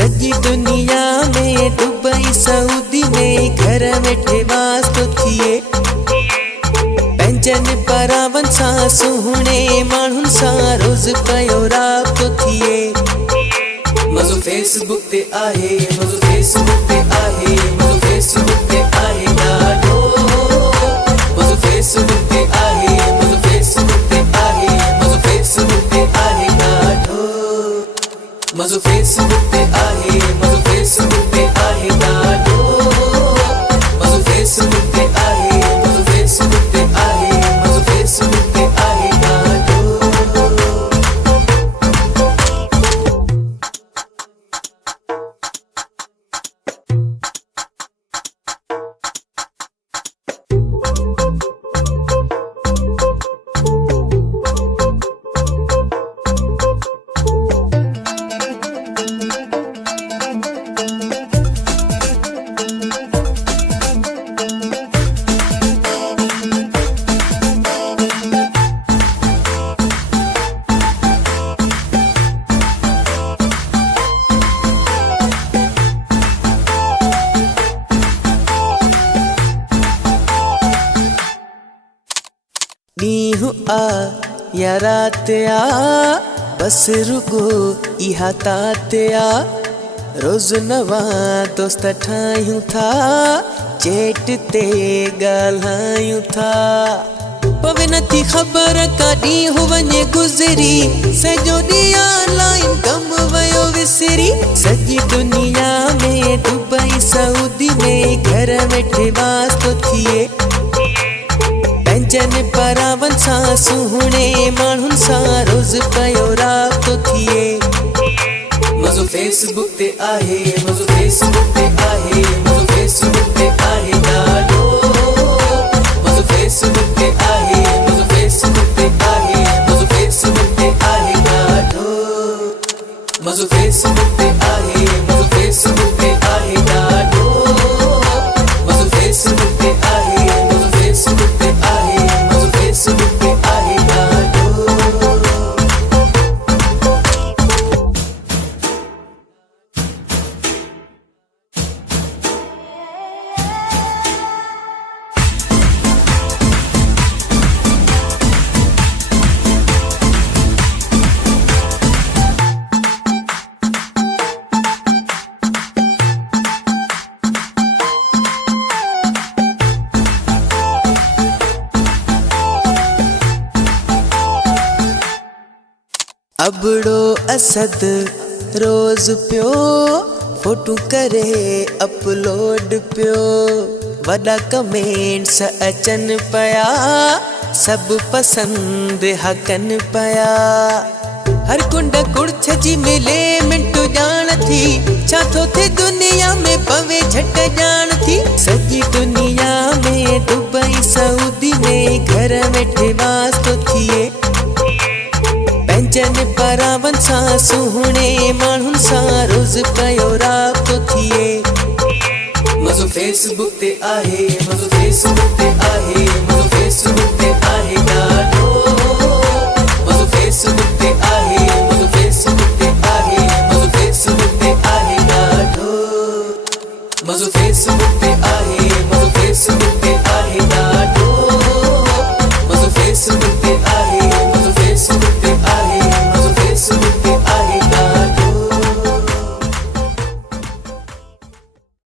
सॼी दुनिया में दुबई सऊदी में घर वेठे वास्तो थिए पंहिंजनि परावनि सां सुहिणे माण्हुनि सां रोज़ पियो राब्तो थिए। मज़ो फेसबुक ते आहे, मज़ो फेसबुक ते आहे, मज़ो फेसबुक ते आहे ॾाढो। मज़ो फेसबुक ते आहे, मज़ो फेसबुक ते आहे, मज़ो फेसबुक ते आहे ॾाढो। मज़ो फेसबुक ते आहे, मज़ो फेसबुक ते आहे ॾाढो। मज़ो फेसबुक ते आहे, मज़ो फेसबुक ते आहे, मज़ो फेसबुक ते आहे ॾाढो। ॾींहुं आ या रात आ बस रुगो इहा तात आ। रोज़ नवां दोस्त ठाहियूं था, चेट ते ॻाल्हायूं था। पवे नथी ख़बर का ॾींहुं वञे गुज़री, सॼो ॾींहुं ऑनलाइन कमु वियो विसरी। सॼी दुनिया में दुबई सऊदी में घर वेठे वास्तो थिए पंहिंजनि परावनि सां सुहिणे माण्हुनि सां रोज़ पियो राब्तो थिए। मज़ो फेसबुक ते आहे, मज़ो फेसबुक ते आहे, मज़ो फेसबुक ते आहे ॾाढो। मज़ो फेसबुक ते आहे, मज़ो फेसबुक ते आहे, मज़ो फेसबुक ते आहे ॾाढो। मज़ो फेसबुक ते आहे, मज़ो फेसबुक ते आहे ॾाढो। मज़ो फेसबुक ते आहे, मज़ो फेसबुक ते आहे, मज़ो फेसबुक ते आहे ॾाढो। अबड़ो असद रोज़ पियो फोटू करे अपलोड पियो। वॾा कमेंट्स अचनि पिया, सभु पसंदि हकनि पिया। हर कुंड कुड़छ जी मिले मिंटू ॼाण थी, छा थो थिए दुनिया में पवे झट ॼाण थी। सॼी दुनिया में दुबई सऊदी में घर वेठे वास्तो थिए पंहिंजनि परावनि सां सुहिणे माण्हुनि सां रोज़ पियो राब्तो थिए। मज़ो फेसबुक ते आहे, मज़ो फेसबुक ते आहे,